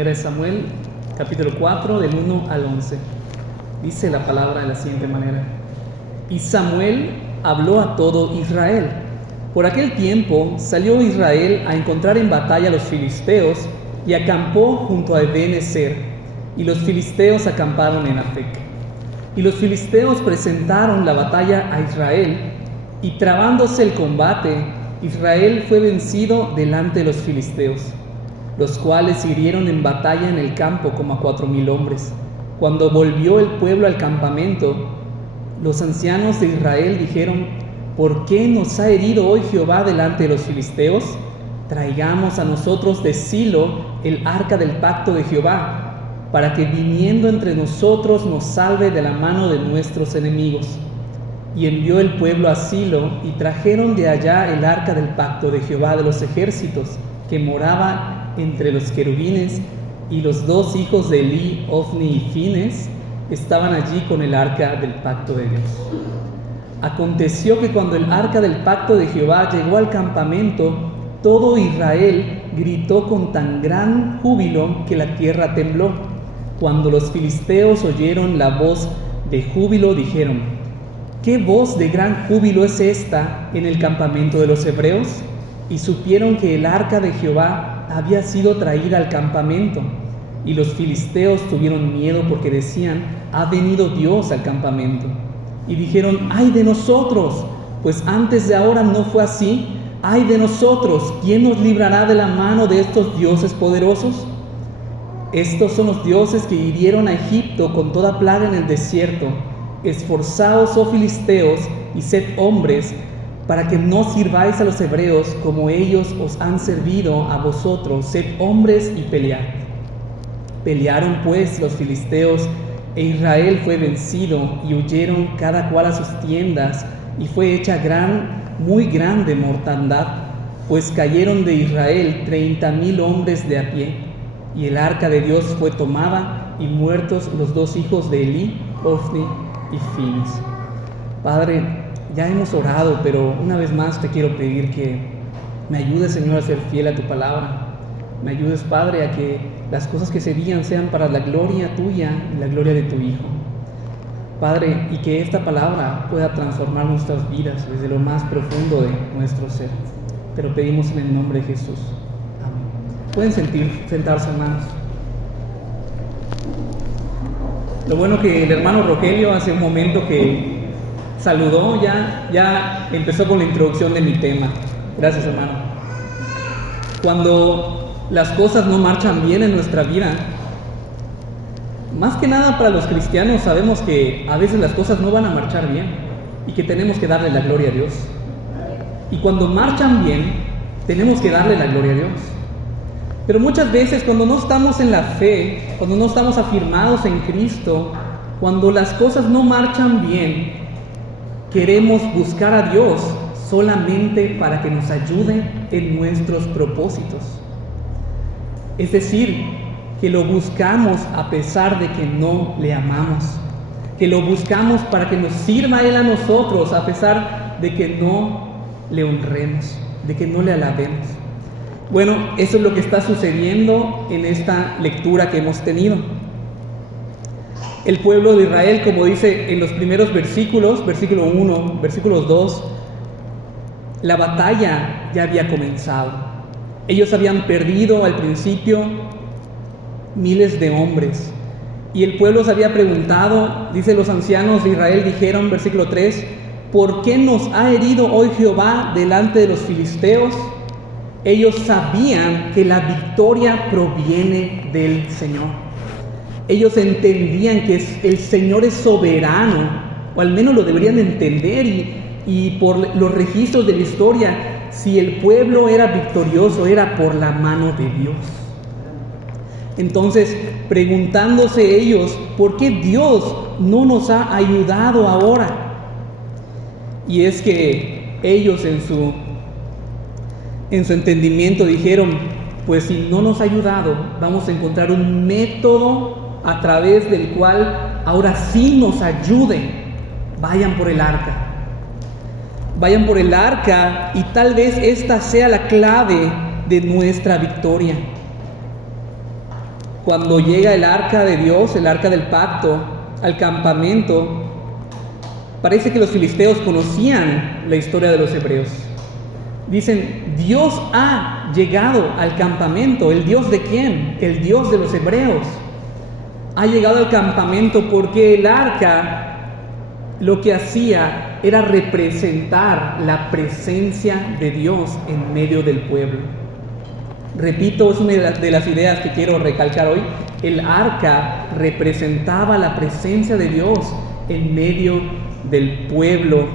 Primera de Samuel, capítulo 4, del 1 al 11. Dice la palabra de la siguiente manera: Y Samuel habló a todo Israel. Por aquel tiempo salió Israel a encontrar en batalla a los filisteos y acampó junto a Eben-ezer, y los filisteos acamparon en Afec. Y los filisteos presentaron la batalla a Israel, y trabándose el combate, Israel fue vencido delante de los filisteos, los cuales hirieron en batalla en el campo como a 4,000 hombres. Cuando volvió el pueblo al campamento, los ancianos de Israel dijeron: ¿Por qué nos ha herido hoy Jehová delante de los filisteos? Traigamos a nosotros de Silo el arca del pacto de Jehová, para que viniendo entre nosotros nos salve de la mano de nuestros enemigos. Y envió el pueblo a Silo, y trajeron de allá el arca del pacto de Jehová de los ejércitos, que moraba entre los querubines, y los 2 hijos de Elí, Ofni y Fines, estaban allí con el arca del pacto de Dios. Aconteció que cuando el arca del pacto de Jehová llegó al campamento, todo Israel gritó con tan gran júbilo que la tierra tembló. Cuando los filisteos oyeron la voz de júbilo, dijeron: ¿Qué voz de gran júbilo es esta en el campamento de los hebreos? Y supieron que el arca de Jehová había sido traída al campamento. Y los filisteos tuvieron miedo porque decían: ha venido Dios al campamento. Y dijeron: ¡ay de nosotros! Pues antes de ahora no fue así. ¡Ay de nosotros! ¿Quién nos librará de la mano de estos dioses poderosos? Estos son los dioses que hirieron a Egipto con toda plaga en el desierto. Esforzaos, oh filisteos, y sed hombres, para que no sirváis a los hebreos como ellos os han servido a vosotros. Sed hombres y pelead. Pelearon pues los filisteos, e Israel fue vencido, y huyeron cada cual a sus tiendas, y fue hecha muy grande mortandad, pues cayeron de Israel 30,000 hombres de a pie. Y el arca de Dios fue tomada, y muertos los 2 hijos de Elí, Ofni y Fines. Padre, ya hemos orado, pero una vez más te quiero pedir que me ayudes, Señor, a ser fiel a tu palabra. Me ayudes, Padre, a que las cosas que se digan sean para la gloria tuya y la gloria de tu Hijo. Padre, y que esta palabra pueda transformar nuestras vidas desde lo más profundo de nuestro ser. Te lo pedimos en el nombre de Jesús. Amén. Pueden sentarse, hermanos. Lo bueno que el hermano Rogelio hace un momento que saludó, ya empezó con la introducción de mi tema. Gracias, hermano. Cuando las cosas no marchan bien en nuestra vida, más que nada para los cristianos sabemos que a veces las cosas no van a marchar bien y que tenemos que darle la gloria a Dios. Y cuando marchan bien, tenemos que darle la gloria a Dios. Pero muchas veces cuando no estamos en la fe, cuando no estamos afirmados en Cristo, cuando las cosas no marchan bien, queremos buscar a Dios solamente para que nos ayude en nuestros propósitos. Es decir, que lo buscamos a pesar de que no le amamos, que lo buscamos para que nos sirva Él a nosotros a pesar de que no le honremos, de que no le alabemos. Bueno, eso es lo que está sucediendo en esta lectura que hemos tenido. El pueblo de Israel, como dice en los primeros versículos, versículo 1, versículos 2, la batalla ya había comenzado. Ellos habían perdido al principio miles de hombres. Y el pueblo se había preguntado, dice: los ancianos de Israel dijeron, versículo 3, ¿por qué nos ha herido hoy Jehová delante de los filisteos? Ellos sabían que la victoria proviene del Señor. Ellos entendían que el Señor es soberano, o al menos lo deberían entender, y por los registros de la historia, si el pueblo era victorioso, era por la mano de Dios. Entonces, preguntándose ellos, ¿por qué Dios no nos ha ayudado ahora? Y es que ellos en su entendimiento dijeron: pues si no nos ha ayudado, vamos a encontrar un método a través del cual ahora sí nos ayude. Vayan por el arca. Vayan por el arca y tal vez esta sea la clave de nuestra victoria. Cuando llega el arca de Dios, el arca del pacto, al campamento, parece que los filisteos conocían la historia de los hebreos. Dicen, Dios ha llegado al campamento. ¿El Dios de quién? El Dios de los hebreos. Ha llegado al campamento porque el arca lo que hacía era representar la presencia de Dios en medio del pueblo. Repito, es una de las ideas que quiero recalcar hoy. El arca representaba la presencia de Dios en medio del pueblo.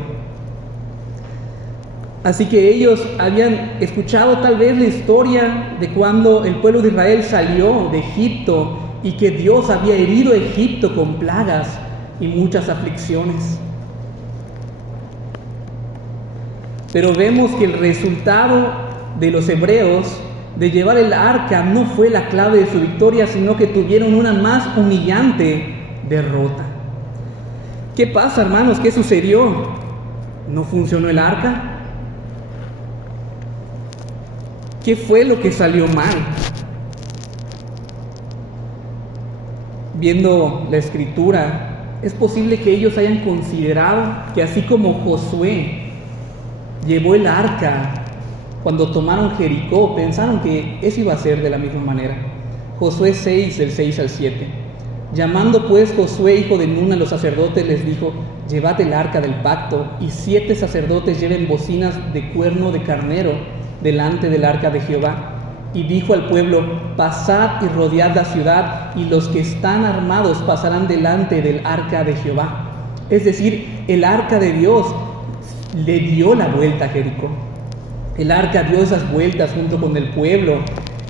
Así que ellos habían escuchado tal vez la historia de cuando el pueblo de Israel salió de Egipto y que Dios había herido a Egipto con plagas y muchas aflicciones. Pero vemos que el resultado de los hebreos de llevar el arca no fue la clave de su victoria, sino que tuvieron una más humillante derrota. ¿Qué pasa, hermanos? ¿Qué sucedió? ¿No funcionó el arca? ¿Qué fue lo que salió mal? Viendo la escritura, es posible que ellos hayan considerado que así como Josué llevó el arca cuando tomaron Jericó, pensaron que eso iba a ser de la misma manera. Josué 6, del 6 al 7. Llamando pues Josué, hijo de Nun, a los sacerdotes, les dijo: llevad el arca del pacto, y 7 sacerdotes lleven bocinas de cuerno de carnero delante del arca de Jehová. Y dijo al pueblo: pasad y rodead la ciudad, y los que están armados pasarán delante del arca de Jehová. Es decir, el arca de Dios le dio la vuelta a Jericó. El arca dio esas vueltas junto con el pueblo.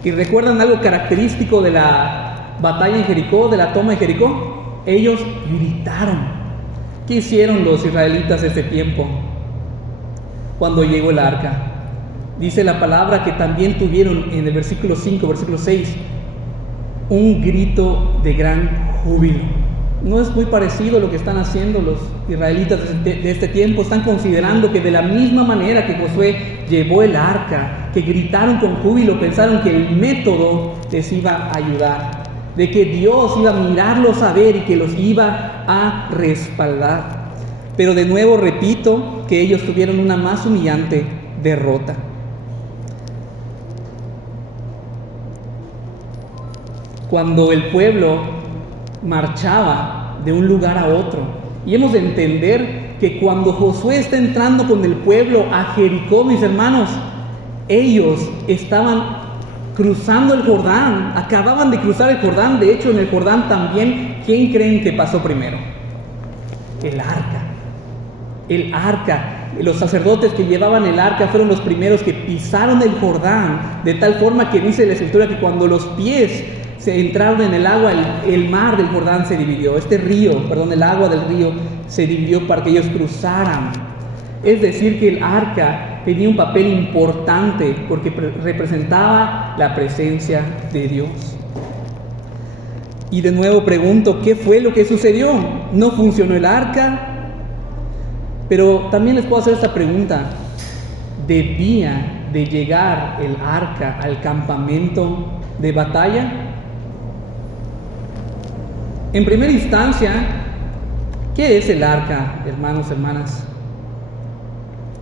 ¿Y recuerdan algo característico de la batalla en Jericó, de la toma de Jericó? Ellos gritaron. ¿Qué hicieron los israelitas ese tiempo cuando llegó el arca? Dice la palabra que también tuvieron en el versículo 5, versículo 6, un grito de gran júbilo. No es muy parecido a lo que están haciendo los israelitas de este tiempo. Están considerando que de la misma manera que Josué llevó el arca, que gritaron con júbilo, pensaron que el método les iba a ayudar, de que Dios iba a mirarlos a ver y que los iba a respaldar. Pero de nuevo repito que ellos tuvieron una más humillante derrota. Cuando el pueblo marchaba de un lugar a otro, y hemos de entender que cuando Josué está entrando con el pueblo a Jericó, mis hermanos, ellos estaban cruzando el Jordán, acababan de cruzar el Jordán. De hecho, en el Jordán también, ¿quién creen que pasó primero? El arca. El arca. Los sacerdotes que llevaban el arca fueron los primeros que pisaron el Jordán, de tal forma que dice la escritura que cuando los pies se entraron en el agua, el mar del Jordán se dividió. El agua del río se dividió para que ellos cruzaran. Es decir, que el arca tenía un papel importante porque representaba la presencia de Dios. Y de nuevo pregunto, ¿qué fue lo que sucedió? ¿No funcionó el arca? Pero también les puedo hacer esta pregunta: ¿debía de llegar el arca al campamento de batalla? En primera instancia, ¿qué es el arca, hermanos, hermanas?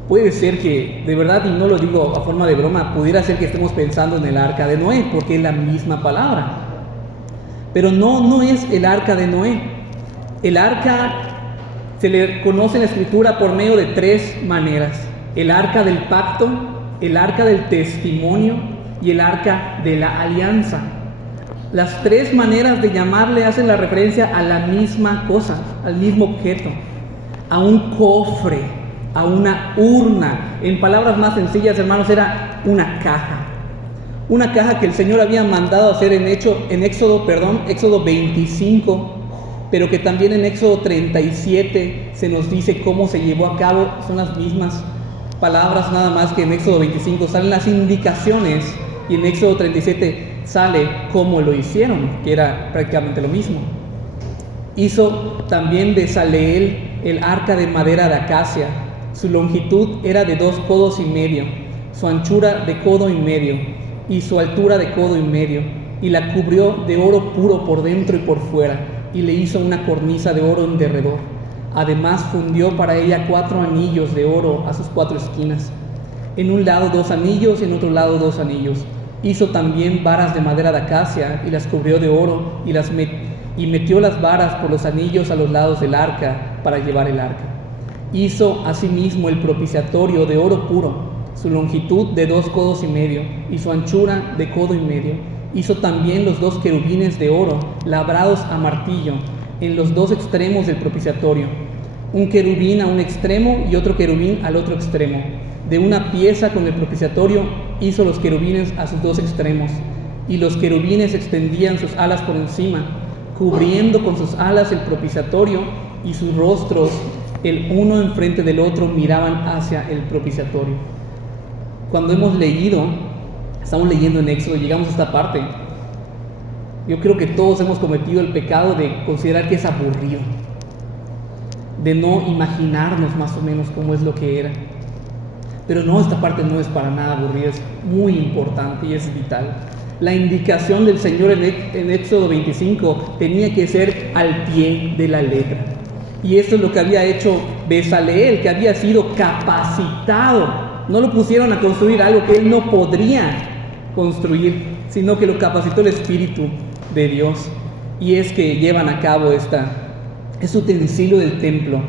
Puede ser que, de verdad, y no lo digo a forma de broma, pudiera ser que estemos pensando en el arca de Noé, porque es la misma palabra. Pero no es el arca de Noé. El arca se le conoce en la escritura por medio de 3 maneras: el arca del pacto, el arca del testimonio y el arca de la alianza. Las 3 maneras de llamarle hacen la referencia a la misma cosa, al mismo objeto, a un cofre, a una urna. En palabras más sencillas, hermanos, era una caja. Una caja que el Señor había mandado hacer en Éxodo 25, pero que también en Éxodo 37 se nos dice cómo se llevó a cabo. Son las mismas palabras, nada más que en Éxodo 25 salen las indicaciones y en Éxodo 37 sale cómo lo hicieron, que era prácticamente lo mismo. Hizo también de Saleel el arca de madera de acacia. Su longitud era de 2 codos y medio, su anchura de codo y medio, y su altura de codo y medio. y la cubrió de oro puro por dentro y por fuera, y le hizo una cornisa de oro en derredor. Además fundió para ella 4 anillos de oro a sus 4 esquinas. En un lado 2 anillos y en otro lado 2 anillos. Hizo también varas de madera de acacia y las cubrió de oro y metió las varas por los anillos a los lados del arca para llevar el arca. Hizo asimismo el propiciatorio de oro puro, su longitud de 2 codos y medio y su anchura de codo y medio. Hizo también los 2 querubines de oro labrados a martillo en los 2 extremos del propiciatorio, un querubín a un extremo y otro querubín al otro extremo. De una pieza con el propiciatorio hizo los querubines a sus 2 extremos, y los querubines extendían sus alas por encima, cubriendo con sus alas el propiciatorio, y sus rostros, el uno enfrente del otro, miraban hacia el propiciatorio. Cuando estamos leyendo en Éxodo, llegamos a esta parte, yo creo que todos hemos cometido el pecado de considerar que es aburrido, de no imaginarnos más o menos cómo es lo que era. Pero no, esta parte no es para nada aburrida, es muy importante y es vital. La indicación del Señor en Éxodo 25 tenía que ser al pie de la letra. Y esto es lo que había hecho Bezaleel, que había sido capacitado. No lo pusieron a construir algo que él no podría construir, sino que lo capacitó el Espíritu de Dios. Y es que llevan a cabo este utensilio del templo.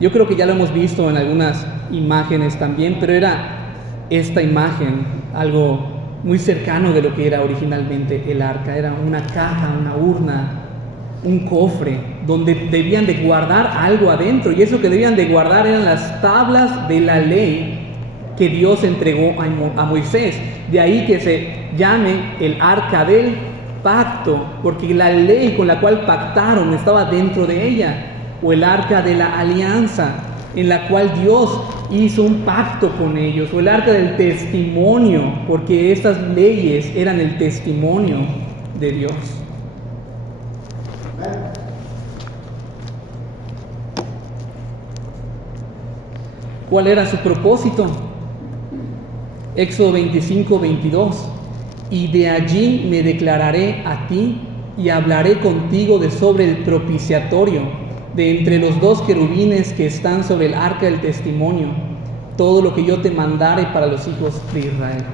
Yo creo que ya lo hemos visto en algunas imágenes también, pero era esta imagen algo muy cercano de lo que era originalmente el arca. Era una caja, una urna, un cofre donde debían de guardar algo adentro, y eso que debían de guardar eran las tablas de la ley que Dios entregó a Moisés. De ahí que se llame el arca del pacto, porque la ley con la cual pactaron estaba dentro de ella, o el arca de la alianza, en la cual Dios hizo un pacto con ellos, o el arca del testimonio, porque estas leyes eran el testimonio de Dios. ¿Cuál era su propósito? Éxodo 25, 22. Y de allí me declararé a ti y hablaré contigo sobre el propiciatorio, de entre los 2 querubines que están sobre el arca del testimonio, todo lo que yo te mandare para los hijos de Israel.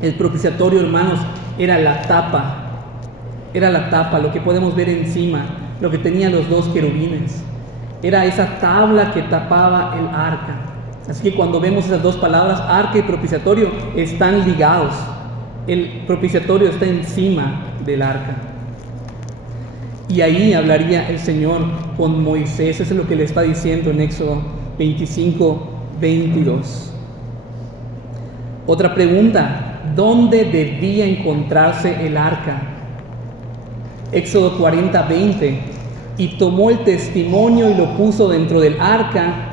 El propiciatorio, hermanos, era la tapa, lo que podemos ver encima, lo que tenían los 2 querubines. Era esa tabla que tapaba el arca. Así que cuando vemos esas 2 palabras, arca y propiciatorio, están ligados. El propiciatorio está encima del arca. Y ahí hablaría el Señor con Moisés. Eso es lo que le está diciendo en Éxodo 25, 22. Otra pregunta: ¿dónde debía encontrarse el arca? Éxodo 40, 20. Y tomó el testimonio y lo puso dentro del arca,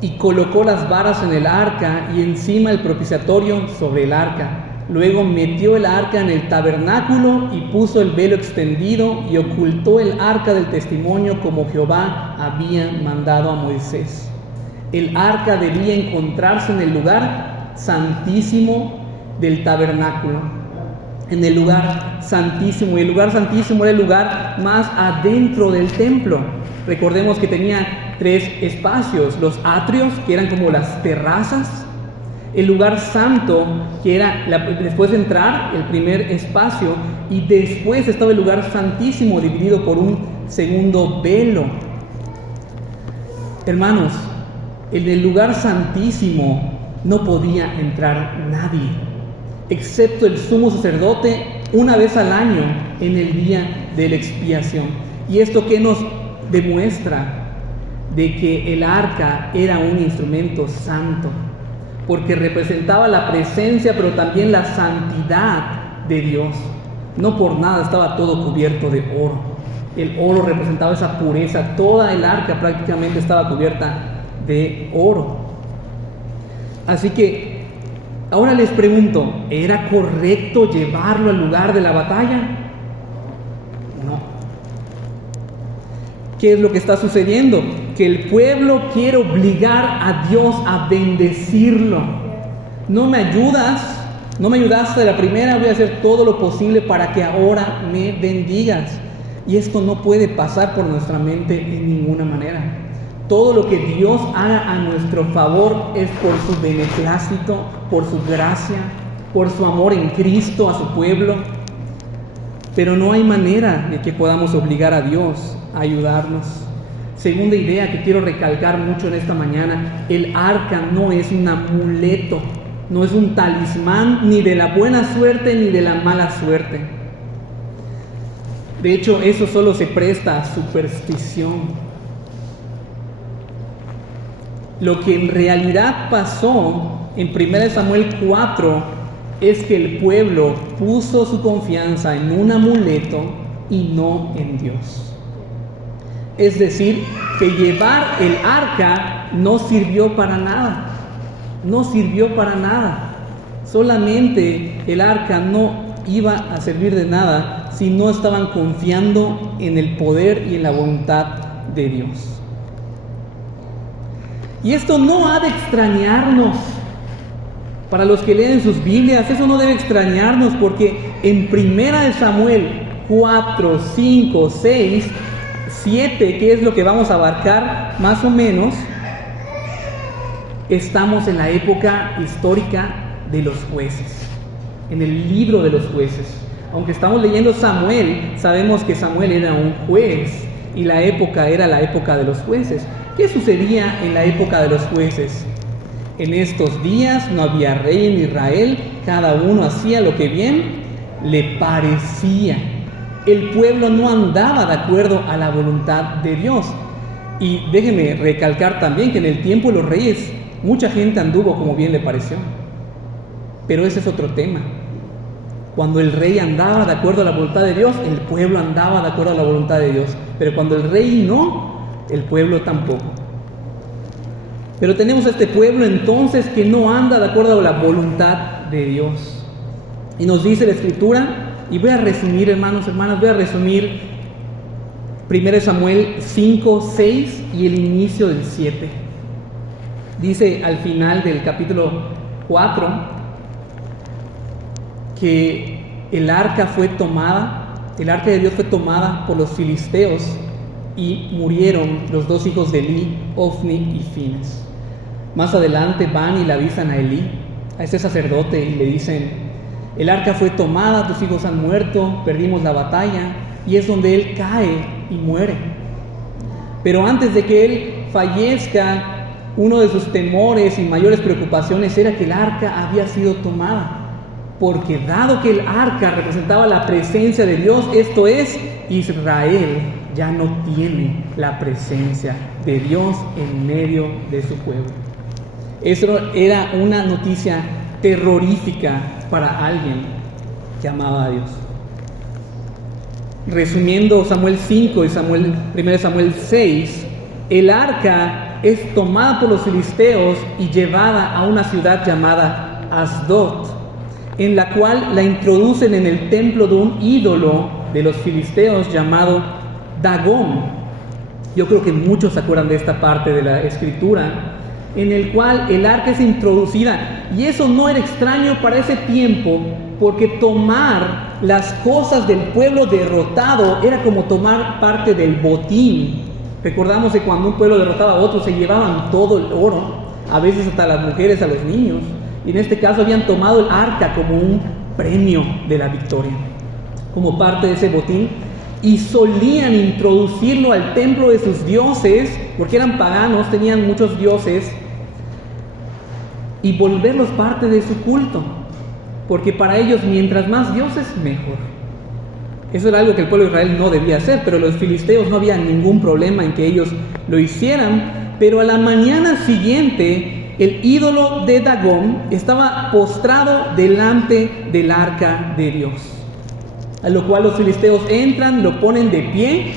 y colocó las varas en el arca y encima el propiciatorio sobre el arca. Luego metió el arca en el tabernáculo y puso el velo extendido y ocultó el arca del testimonio como Jehová había mandado a Moisés. El arca debía encontrarse en el lugar santísimo del tabernáculo, en el lugar santísimo. Y el lugar santísimo era el lugar más adentro del templo. Recordemos que tenía 3 espacios: los atrios, que eran como las terrazas; el lugar santo, que era después de entrar, el primer espacio, y después estaba el lugar santísimo, dividido por un segundo velo. Hermanos, en el lugar santísimo no podía entrar nadie, excepto el sumo sacerdote, una vez al año, en el día de la expiación. ¿Y esto qué nos demuestra? De que el arca era un instrumento santo, porque representaba la presencia, pero también la santidad de Dios. No por nada estaba todo cubierto de oro. El oro representaba esa pureza. Toda el arca prácticamente estaba cubierta de oro. Así que ahora les pregunto, ¿era correcto llevarlo al lugar de la batalla? No. ¿Qué es lo que está sucediendo? Que el pueblo quiere obligar a Dios a bendecirlo. No me ayudas, No me ayudaste de la primera, voy a hacer todo lo posible para que ahora me bendigas. Y esto no puede pasar por nuestra mente en ninguna manera. Todo lo que Dios haga a nuestro favor es por su beneplácito, por su gracia, por su amor en Cristo a su pueblo. Pero no hay manera de que podamos obligar a Dios a ayudarnos. Segunda idea que quiero recalcar mucho en esta mañana: el arca no es un amuleto, no es un talismán ni de la buena suerte ni de la mala suerte. De hecho, eso solo se presta a superstición. Lo que en realidad pasó en 1 Samuel 4 es que el pueblo puso su confianza en un amuleto y no en Dios. Es decir, que llevar el arca no sirvió para nada. No sirvió para nada. Solamente el arca no iba a servir de nada si no estaban confiando en el poder y en la voluntad de Dios. Y esto no ha de extrañarnos. Para los que leen sus Biblias, eso no debe extrañarnos, porque en 1 Samuel 4, 5, 6, 7, que es lo que vamos a abarcar más o menos, estamos en la época histórica de los jueces, en el libro de los jueces. Aunque estamos leyendo Samuel, sabemos que Samuel era un juez y la época era la época de los jueces. ¿Qué sucedía en la época de los jueces? En estos días no había rey en Israel, cada uno hacía lo que bien le parecía. El pueblo no andaba de acuerdo a la voluntad de Dios. Y déjenme recalcar también que en el tiempo de los reyes mucha gente anduvo como bien le pareció. Pero ese es otro tema. Cuando el rey andaba de acuerdo a la voluntad de Dios, el pueblo andaba de acuerdo a la voluntad de Dios. Pero cuando el rey no, el pueblo tampoco. Pero tenemos a este pueblo entonces que no anda de acuerdo a la voluntad de Dios. Y nos dice la Escritura, y voy a resumir, hermanos, hermanas, voy a resumir 1 Samuel 5, 6 y el inicio del 7. Dice al final del capítulo 4 que el arca de Dios fue tomada por los filisteos y murieron los dos hijos de Elí, Ofni y Fines. Más adelante van y le avisan a Elí, a este sacerdote, y le dicen: el arca fue tomada, tus hijos han muerto, perdimos la batalla, y es donde él cae y muere. Pero antes de que él fallezca, uno de sus temores y mayores preocupaciones era que el arca había sido tomada, porque dado que el arca representaba la presencia de Dios, esto es, Israel ya no tiene la presencia de Dios en medio de su pueblo. Eso era una noticia terrorífica para alguien que amaba a Dios. Resumiendo Samuel 5 y 1 Samuel 6, el arca es tomada por los filisteos y llevada a una ciudad llamada Asdod, en la cual la introducen en el templo de un ídolo de los filisteos llamado Dagón. Yo creo que muchos se acuerdan de esta parte de la Escritura, en el cual el arca es introducida, y eso no era extraño para ese tiempo, porque tomar las cosas del pueblo derrotado era como tomar parte del botín. Recordamos que cuando un pueblo derrotaba a otro se llevaban todo el oro, a veces hasta las mujeres, a los niños, y en este caso habían tomado el arca como un premio de la victoria, como parte de ese botín, y solían introducirlo al templo de sus dioses, porque eran paganos, tenían muchos dioses, y volverlos parte de su culto, porque para ellos mientras más dioses mejor. Eso era algo que el pueblo de Israel no debía hacer, pero los filisteos no había ningún problema en que ellos lo hicieran. Pero a la mañana siguiente el ídolo de Dagón estaba postrado delante del arca de Dios, a lo cual los filisteos entran, lo ponen de pie,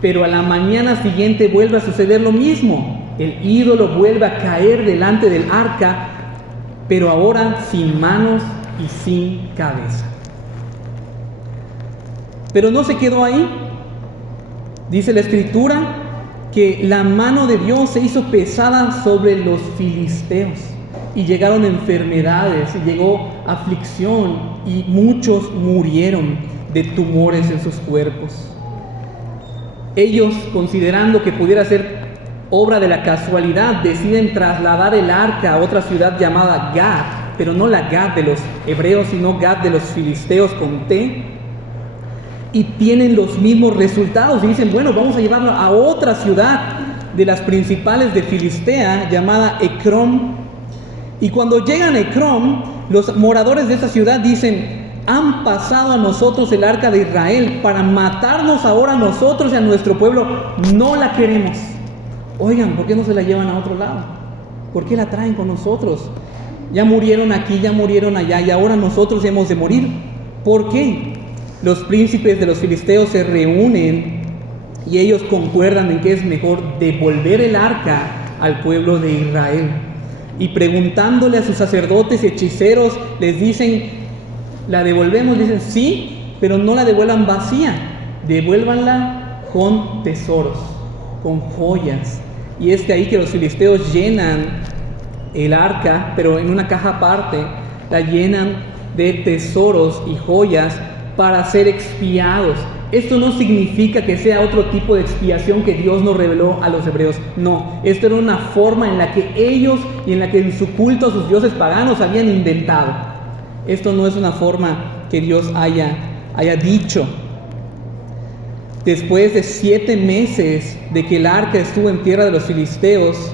pero a la mañana siguiente vuelve a suceder lo mismo. El ídolo vuelve a caer delante del arca, pero ahora sin manos y sin cabeza. Pero no se quedó ahí. Dice la Escritura que la mano de Dios se hizo pesada sobre los filisteos. y llegaron enfermedades, y llegó aflicción, y muchos murieron de tumores en sus cuerpos. Ellos, considerando que pudiera ser obra de la casualidad, deciden trasladar el arca a otra ciudad llamada Gad, pero no la Gad de los hebreos, sino Gad de los filisteos con T, y tienen los mismos resultados, y dicen, bueno, vamos a llevarlo a otra ciudad de las principales de Filistea, llamada Ecrón. Y cuando llegan a Ecrón, los moradores de esa ciudad dicen, han pasado a nosotros el arca de Israel para matarnos ahora a nosotros y a nuestro pueblo, no la queremos. Oigan, ¿por qué no se la llevan a otro lado? ¿Por qué la traen con nosotros? Ya murieron aquí, ya murieron allá, y ahora nosotros hemos de morir. ¿Por qué? Los príncipes de los filisteos se reúnen y ellos concuerdan en que es mejor devolver el arca al pueblo de Israel. Y preguntándole a sus sacerdotes y hechiceros, les dicen, ¿la devolvemos? Dicen, sí, pero no la devuelvan vacía, devuélvanla con tesoros, con joyas. Y es de ahí que los filisteos llenan el arca, pero en una caja aparte, la llenan de tesoros y joyas para ser expiados. Esto no significa que sea otro tipo de expiación que Dios nos reveló a los hebreos. No, esto era una forma en la que ellos y en la que en su culto a sus dioses paganos habían inventado. Esto no es una forma que Dios haya dicho. Después de 7 meses de que el arca estuvo en tierra de los filisteos,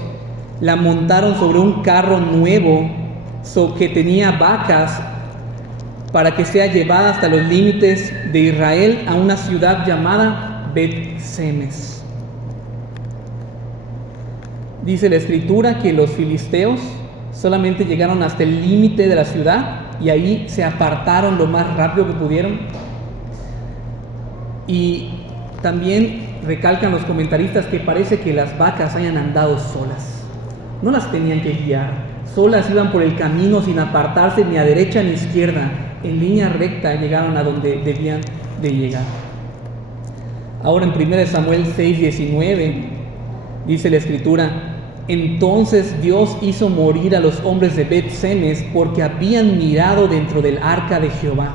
la montaron sobre un carro nuevo que tenía vacas, para que sea llevada hasta los límites de Israel a una ciudad llamada Bet-Semes. Dice la Escritura que los filisteos solamente llegaron hasta el límite de la ciudad y ahí se apartaron lo más rápido que pudieron. Y también recalcan los comentaristas que parece que las vacas hayan andado solas. No las tenían que guiar, solas iban por el camino sin apartarse ni a derecha ni a izquierda. En línea recta llegaron a donde debían de llegar. Ahora en 1 Samuel 6:19 dice la Escritura, entonces Dios hizo morir a los hombres de Bet-Semes porque habían mirado dentro del arca de Jehová.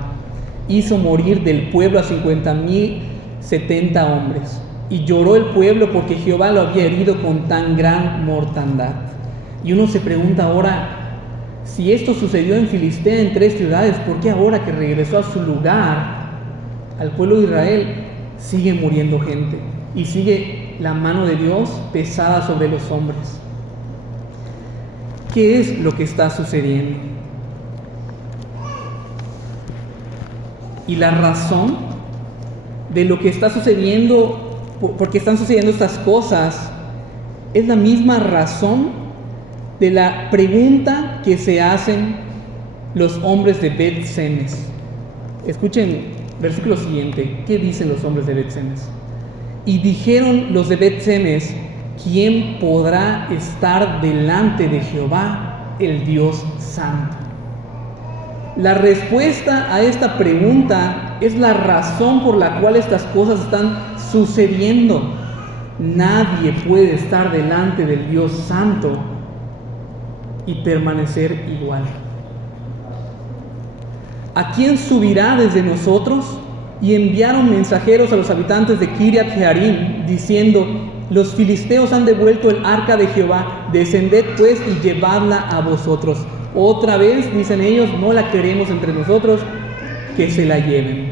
Hizo morir del pueblo a 50,070 hombres. Y lloró el pueblo porque Jehová lo había herido con tan gran mortandad. Y uno se pregunta ahora, si esto sucedió en Filistea, en 3 ciudades, ¿por qué ahora que regresó a su lugar, al pueblo de Israel, sigue muriendo gente? Y sigue la mano de Dios pesada sobre los hombres. ¿Qué es lo que está sucediendo? Y la razón de lo que está sucediendo, porque están sucediendo estas cosas, es la misma razón de la pregunta que se hacen los hombres de Bet-Semes. Escuchen versículo siguiente. ¿Qué dicen los hombres de Bet-Semes? Y dijeron los de Bet-Semes, ¿quién podrá estar delante de Jehová, el Dios Santo? La respuesta a esta pregunta es la razón por la cual estas cosas están sucediendo. Nadie puede estar delante del Dios Santo y permanecer igual. ¿A quién subirá desde nosotros? Y enviaron mensajeros a los habitantes de Kiriat Jearim, diciendo, los filisteos han devuelto el arca de Jehová, descended pues y llevadla a vosotros. Otra vez, dicen ellos, no la queremos entre nosotros, que se la lleven.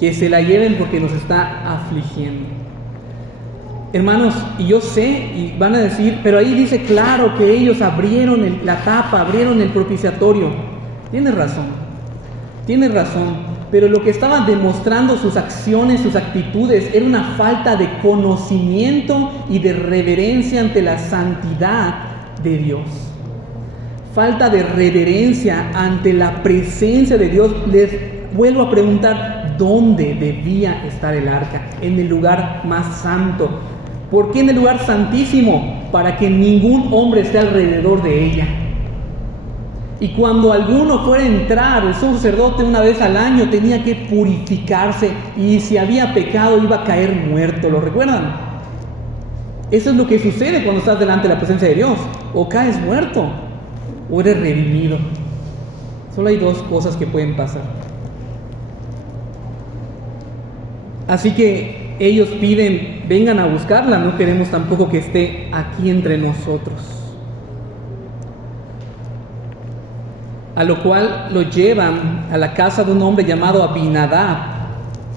Que se la lleven porque nos está afligiendo. Hermanos, y yo sé, y van a decir, pero ahí dice claro que ellos abrieron la tapa, abrieron el propiciatorio. Tienes razón, pero lo que estaban demostrando sus acciones, sus actitudes, era una falta de conocimiento y de reverencia ante la santidad de Dios. Falta de reverencia ante la presencia de Dios. Les vuelvo a preguntar, ¿dónde debía estar el arca? En el lugar más santo. ¿Por qué en el lugar santísimo? Para que ningún hombre esté alrededor de ella. Y cuando alguno fuera a entrar, el sumo sacerdote una vez al año tenía que purificarse, y si había pecado iba a caer muerto. ¿Lo recuerdan? Eso es lo que sucede cuando estás delante de la presencia de Dios. O caes muerto. o eres redimido. Solo hay dos cosas que pueden pasar. Así que ellos piden, vengan a buscarla, no queremos tampoco que esté aquí entre nosotros. A lo cual lo llevan a la casa de un hombre llamado Abinadab,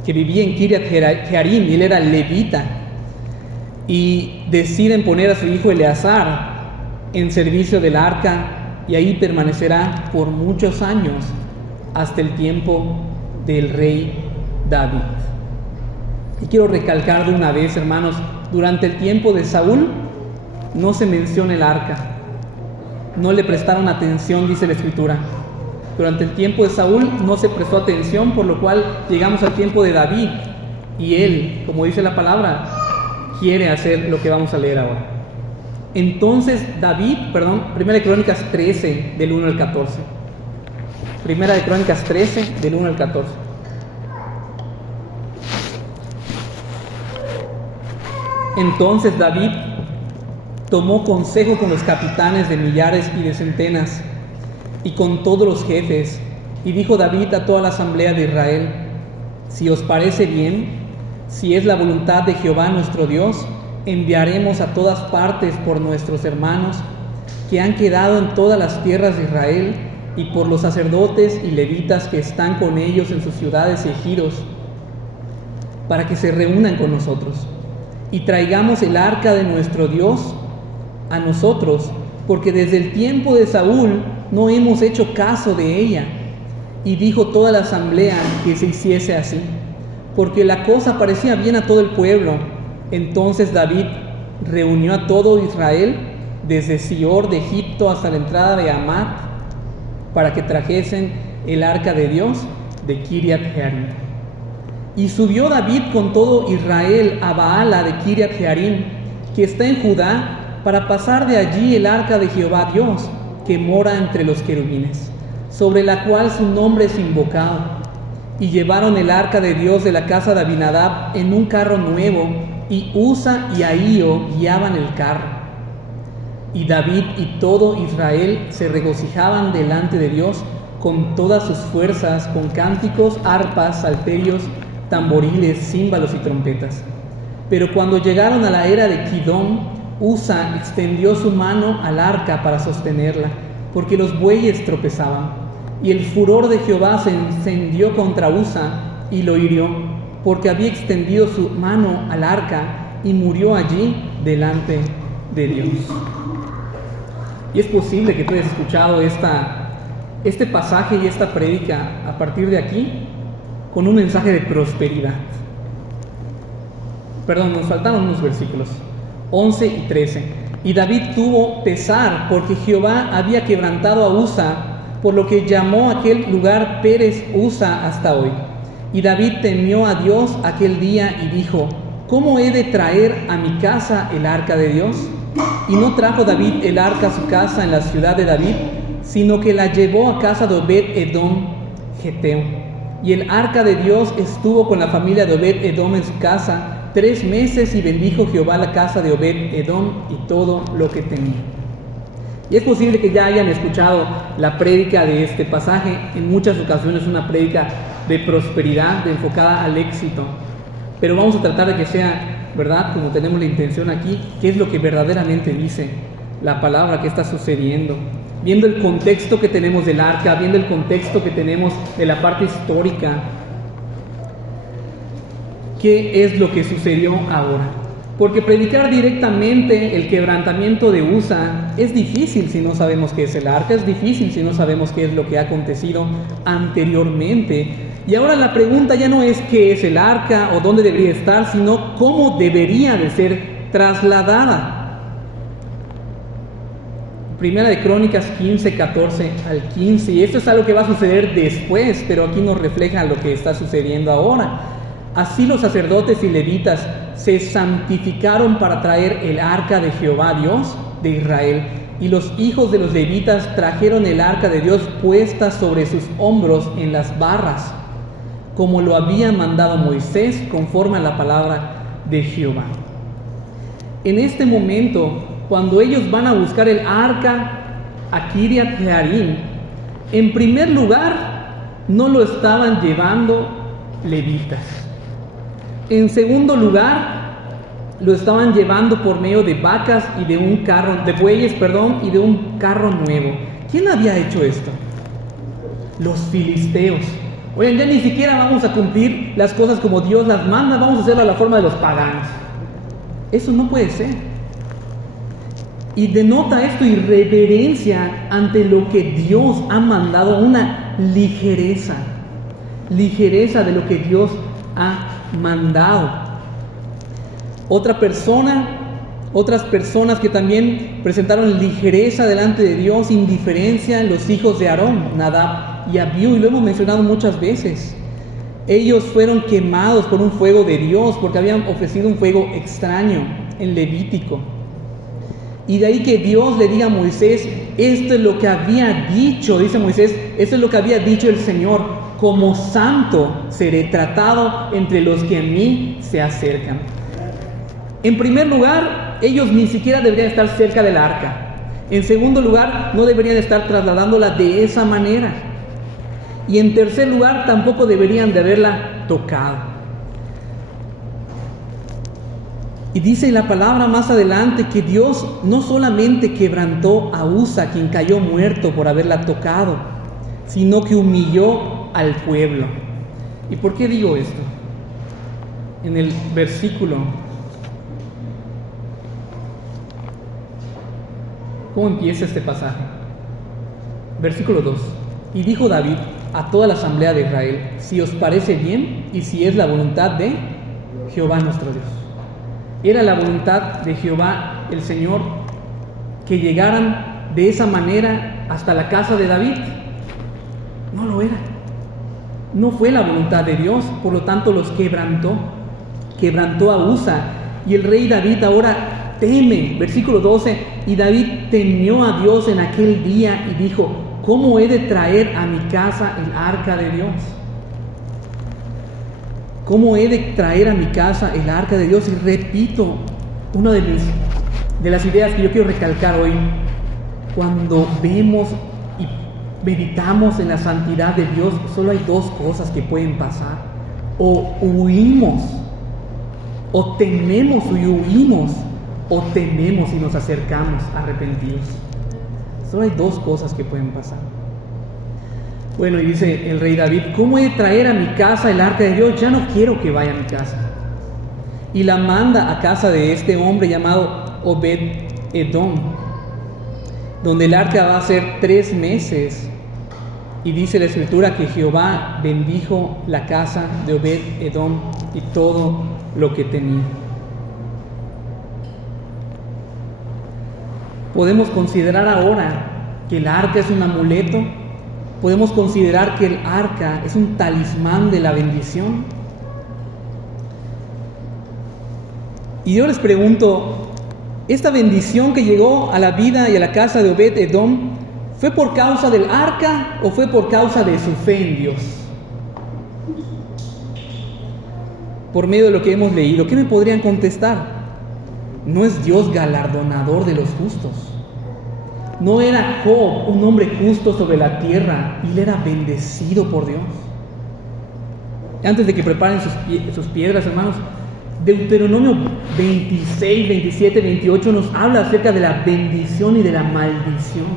que vivía en Kiriat Jearim, y él era levita. Y deciden poner a su hijo Eleazar en servicio del arca, y ahí permanecerá por muchos años, hasta el tiempo del rey David. Y quiero recalcar de una vez, hermanos, durante el tiempo de Saúl no se menciona el arca. No le prestaron atención, dice la Escritura. Durante el tiempo de Saúl no se prestó atención, por lo cual llegamos al tiempo de David. Y él, como dice la palabra, quiere hacer lo que vamos a leer ahora. Entonces Primera de Crónicas 13, del 1 al 14. Primera de Crónicas 13, del 1 al 14. Entonces David tomó consejo con los capitanes de millares y de centenas, y con todos los jefes, y dijo David a toda la asamblea de Israel: si os parece bien, si es la voluntad de Jehová nuestro Dios, enviaremos a todas partes por nuestros hermanos que han quedado en todas las tierras de Israel, y por los sacerdotes y levitas que están con ellos en sus ciudades y ejidos, para que se reúnan con nosotros, y traigamos el arca de nuestro Dios a nosotros, porque desde el tiempo de Saúl no hemos hecho caso de ella. Y dijo toda la asamblea que se hiciese así, porque la cosa parecía bien a todo el pueblo. Entonces David reunió a todo Israel, desde Sior de Egipto hasta la entrada de Hamat, para que trajesen el arca de Dios de Kiriat Jearim. Y subió David con todo Israel a Baala de Kiriat Jearim, que está en Judá, para pasar de allí el arca de Jehová Dios, que mora entre los querubines, sobre la cual su nombre es invocado. Y llevaron el arca de Dios de la casa de Abinadab en un carro nuevo, y Usa y Ahío guiaban el carro. Y David y todo Israel se regocijaban delante de Dios con todas sus fuerzas, con cánticos, arpas, salterios, tamboriles, címbalos y trompetas. Pero cuando llegaron a la era de Kidón, Usa extendió su mano al arca para sostenerla, porque los bueyes tropezaban. Y el furor de Jehová se encendió contra Usa y lo hirió, porque había extendido su mano al arca, y murió allí delante de Dios. Y es posible que tú hayas escuchado este pasaje y esta prédica a partir de aquí con un mensaje de prosperidad. Perdón, nos faltaron unos versículos 11 y 13. Y David tuvo pesar porque Jehová había quebrantado a Usa, por lo que llamó aquel lugar Pérez Usa hasta hoy. Y David temió a Dios aquel día y dijo: ¿cómo he de traer a mi casa el arca de Dios? Y no trajo David el arca a su casa en la ciudad de David, sino que la llevó a casa de Obed-Edom Geteo. Y el arca de Dios estuvo con la familia de Obed-Edom en su casa 3 meses, y bendijo Jehová la casa de Obed-Edom y todo lo que tenía. Y es posible que ya hayan escuchado la prédica de este pasaje. En muchas ocasiones una prédica de prosperidad, enfocada al éxito. Pero vamos a tratar de que sea, ¿verdad?, como tenemos la intención aquí, qué es lo que verdaderamente dice la palabra que está sucediendo. Viendo el contexto que tenemos del arca, viendo el contexto que tenemos de la parte histórica, ¿qué es lo que sucedió ahora? Porque predicar directamente el quebrantamiento de Usa es difícil si no sabemos qué es el arca, es difícil si no sabemos qué es lo que ha acontecido anteriormente. Y ahora la pregunta ya no es qué es el arca o dónde debería estar, sino cómo debería de ser trasladada. Primera de Crónicas 15, 14 al 15, y esto es algo que va a suceder después, pero aquí nos refleja lo que está sucediendo ahora. Así los sacerdotes y levitas se santificaron para traer el arca de Jehová Dios de Israel, y los hijos de los levitas trajeron el arca de Dios puesta sobre sus hombros en las barras, como lo había mandado Moisés, conforme a la palabra de Jehová. En este momento, cuando ellos van a buscar el arca, a Kiriat Jearim, en primer lugar, no lo estaban llevando levitas. En segundo lugar, lo estaban llevando por medio de vacas y de un carro, de bueyes, y de un carro nuevo. ¿Quién había hecho esto? Los filisteos. Oigan, ya ni siquiera vamos a cumplir las cosas como Dios las manda, vamos a hacerlo a la forma de los paganos. Eso no puede ser. Y denota esto irreverencia ante lo que Dios ha mandado, una ligereza de lo que Dios ha mandado. Otras personas que también presentaron ligereza delante de Dios, indiferencia, los hijos de Aarón, Nadab y Abiú, y lo hemos mencionado muchas veces. Ellos fueron quemados por un fuego de Dios porque habían ofrecido un fuego extraño en Levítico. Y de ahí que Dios le diga a Moisés, esto es lo que había dicho, dice Moisés, esto es lo que había dicho el Señor, como santo seré tratado entre los que a mí se acercan. En primer lugar, ellos ni siquiera deberían estar cerca del arca. En segundo lugar, no deberían estar trasladándola de esa manera. Y en tercer lugar, tampoco deberían de haberla tocado. Y dice la palabra más adelante que Dios no solamente quebrantó a Usa, quien cayó muerto por haberla tocado, sino que humilló al pueblo. ¿Y por qué digo esto? En el versículo, ¿cómo empieza este pasaje? Versículo 2. Y dijo David a toda la asamblea de Israel, si os parece bien y si es la voluntad de Jehová nuestro Dios. Era la voluntad de Jehová el Señor que llegaran de esa manera hasta la casa de David. No lo era. No fue la voluntad de Dios, por lo tanto los quebrantó a Usa. Y el rey David ahora teme. Versículo 12, y David temió a Dios en aquel día y dijo, ¿cómo he de traer a mi casa el arca de Dios? ¿Cómo he de traer a mi casa el arca de Dios? Y repito, una de las ideas que yo quiero recalcar hoy, cuando vemos y meditamos en la santidad de Dios, solo hay dos cosas que pueden pasar. O huimos, o tememos y huimos, o tememos y nos acercamos arrepentidos. Solo hay dos cosas que pueden pasar. Bueno, y dice el rey David, ¿cómo he de traer a mi casa el arca de Dios? Ya no quiero que vaya a mi casa. Y la manda a casa de este hombre llamado Obed-Edom, donde el arca va a ser 3 meses. Y dice la escritura que Jehová bendijo la casa de Obed-Edom y todo lo que tenía. Podemos considerar ahora que el arca es un amuleto. Podemos considerar que el arca es un talismán de la bendición. Y yo les pregunto, ¿esta bendición que llegó a la vida y a la casa de Obed-Edom fue por causa del arca o fue por causa de su fe en Dios? Por medio de lo que hemos leído, ¿qué me podrían contestar? ¿No es Dios galardonador de los justos? ¿No era Job un hombre justo sobre la tierra y él era bendecido por Dios? Antes de que preparen sus piedras, hermanos, Deuteronomio 26, 27, 28 nos habla acerca de la bendición y de la maldición.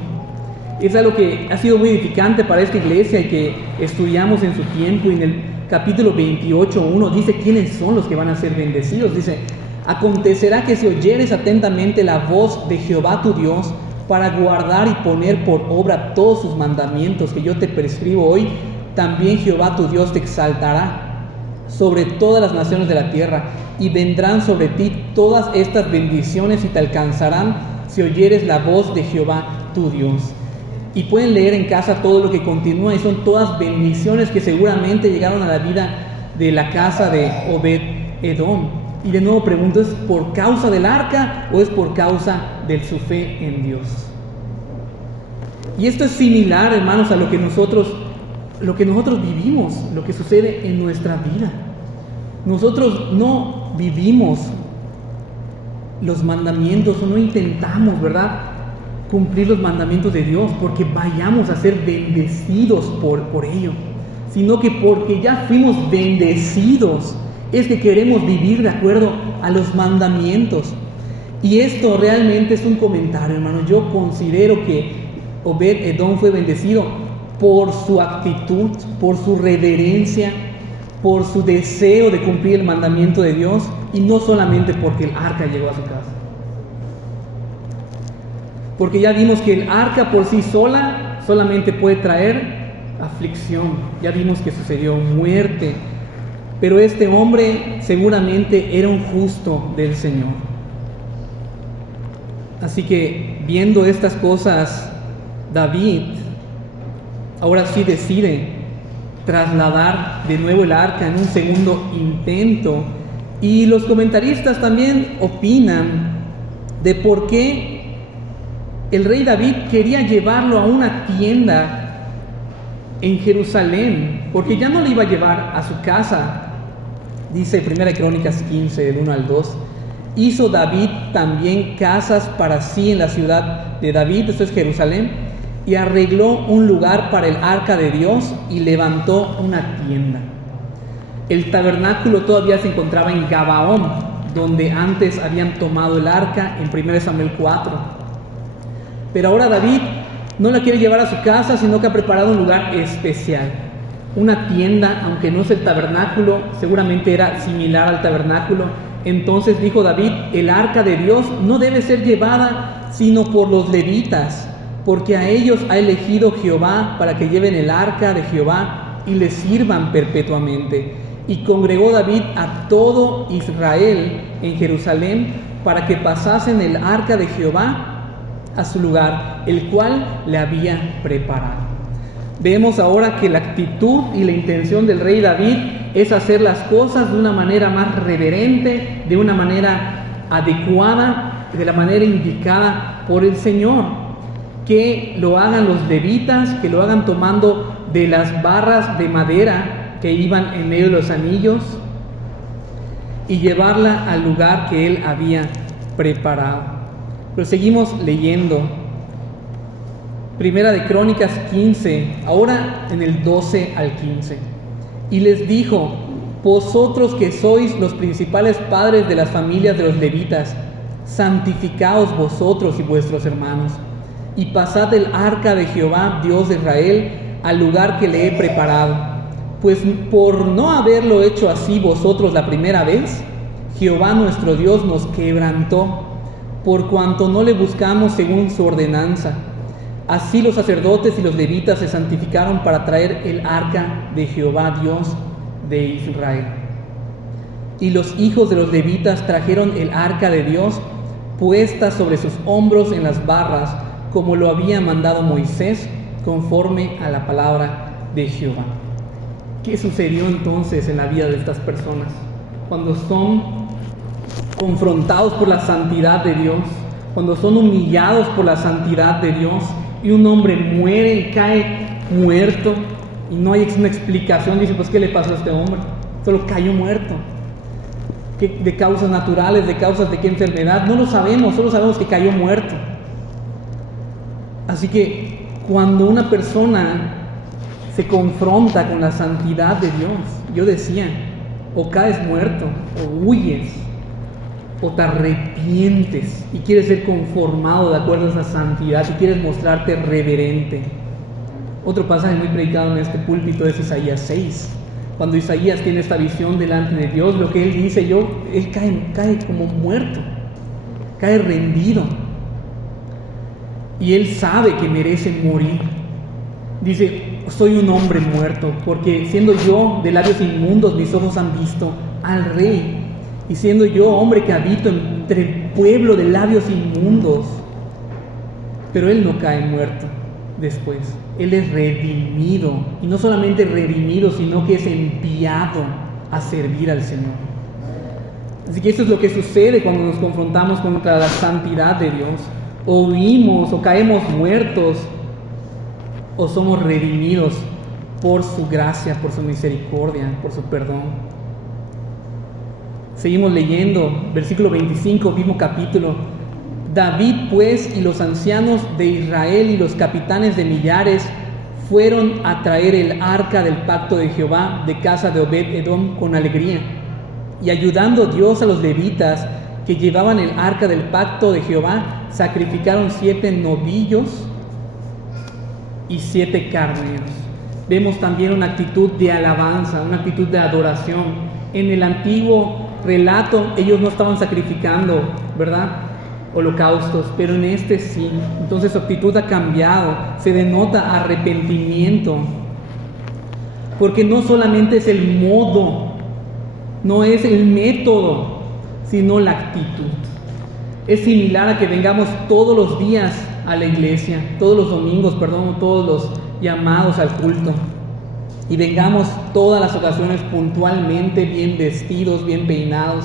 Es algo que ha sido muy edificante para esta iglesia y que estudiamos en su tiempo. Y en el capítulo 28, 1 dice quiénes son los que van a ser bendecidos. Dice, acontecerá que si oyeres atentamente la voz de Jehová tu Dios, para guardar y poner por obra todos sus mandamientos que yo te prescribo hoy, también Jehová tu Dios te exaltará sobre todas las naciones de la tierra, y vendrán sobre ti todas estas bendiciones y te alcanzarán si oyeres la voz de Jehová tu Dios. Y pueden leer en casa todo lo que continúa, y son todas bendiciones que seguramente llegaron a la vida de la casa de Obed-Edom. Y de nuevo pregunto, ¿es por causa del arca o es por causa de su fe en Dios? Y esto es similar, hermanos, a lo que nosotros vivimos, lo que sucede en nuestra vida. Nosotros no vivimos los mandamientos o no intentamos, ¿verdad?, cumplir los mandamientos de Dios porque vayamos a ser bendecidos por ello, sino que porque ya fuimos bendecidos es que queremos vivir de acuerdo a los mandamientos. Y esto realmente es un comentario, hermano. Yo considero que Obed-Edom fue bendecido por su actitud, por su reverencia, por su deseo de cumplir el mandamiento de Dios, y no solamente porque el arca llegó a su casa. Porque ya vimos que el arca por sí sola solamente puede traer aflicción. Ya vimos que sucedió muerte. Pero este hombre seguramente era un justo del Señor. Así que viendo estas cosas, David ahora sí decide trasladar de nuevo el arca en un segundo intento. Y los comentaristas también opinan de por qué el rey David quería llevarlo a una tienda en Jerusalén, porque ya no lo iba a llevar a su casa. Dice 1 Crónicas 15, del 1 al 2, hizo David también casas para sí en la ciudad de David, esto es Jerusalén, y arregló un lugar para el arca de Dios y levantó una tienda. El tabernáculo todavía se encontraba en Gabaón, donde antes habían tomado el arca en 1 Samuel 4. Pero ahora David no la quiere llevar a su casa, sino que ha preparado un lugar especial. Una tienda, aunque no es el tabernáculo, seguramente era similar al tabernáculo. Entonces dijo David, el arca de Dios no debe ser llevada sino por los levitas, porque a ellos ha elegido Jehová para que lleven el arca de Jehová y le sirvan perpetuamente. Y congregó David a todo Israel en Jerusalén para que pasasen el arca de Jehová a su lugar, el cual le había preparado. Vemos ahora que la actitud y la intención del rey David es hacer las cosas de una manera más reverente, de una manera adecuada, de la manera indicada por el Señor. Que lo hagan los levitas, que lo hagan tomando de las barras de madera que iban en medio de los anillos y llevarla al lugar que él había preparado. Pero seguimos leyendo. Primera de Crónicas 15, ahora en el 12 al 15. Y les dijo, vosotros que sois los principales padres de las familias de los levitas, santificaos vosotros y vuestros hermanos, y pasad el arca de Jehová, Dios de Israel, al lugar que le he preparado. Pues por no haberlo hecho así vosotros la primera vez, Jehová nuestro Dios nos quebrantó, por cuanto no le buscamos según su ordenanza. Así los sacerdotes y los levitas se santificaron para traer el arca de Jehová, Dios de Israel. Y los hijos de los levitas trajeron el arca de Dios puesta sobre sus hombros en las barras, como lo había mandado Moisés, conforme a la palabra de Jehová. ¿Qué sucedió entonces en la vida de estas personas? Cuando son confrontados por la santidad de Dios, cuando son humillados por la santidad de Dios, y un hombre muere y cae muerto, y no hay una explicación, dice, pues ¿qué le pasó a este hombre? Solo cayó muerto. ¿De causas naturales, de causas de qué enfermedad? No lo sabemos, solo sabemos que cayó muerto. Así que cuando una persona se confronta con la santidad de Dios, yo decía, o caes muerto, o huyes, o te arrepientes y quieres ser conformado de acuerdo a esa santidad y quieres mostrarte reverente. Otro pasaje muy predicado en este púlpito es Isaías 6. Cuando Isaías tiene esta visión delante de Dios, lo que él dice, él cae como muerto, cae rendido. Y él sabe que merece morir. Dice, soy un hombre muerto, porque siendo yo de labios inmundos, mis ojos han visto al Rey. Y siendo yo hombre que habito entre el pueblo de labios inmundos. Pero él no cae muerto después. Él es redimido. Y no solamente redimido, sino que es enviado a servir al Señor. Así que esto es lo que sucede cuando nos confrontamos contra la santidad de Dios. O huimos, o caemos muertos, o somos redimidos por su gracia, por su misericordia, por su perdón. Seguimos leyendo, versículo 25, mismo capítulo. David, pues, y los ancianos de Israel y los capitanes de millares fueron a traer el arca del pacto de Jehová de casa de Obed-edom con alegría. Y ayudando Dios a los levitas que llevaban el arca del pacto de Jehová, sacrificaron 7 novillos y 7 carneros. Vemos también una actitud de alabanza, una actitud de adoración. En el antiguo relato ellos no estaban sacrificando, ¿verdad?, holocaustos, pero en este sí. Entonces su actitud ha cambiado, se denota arrepentimiento, porque no solamente es el modo, no es el método, sino la actitud. Es similar a que vengamos todos los días a la iglesia, todos los domingos, todos los llamados al culto, y vengamos todas las ocasiones puntualmente, bien vestidos, bien peinados,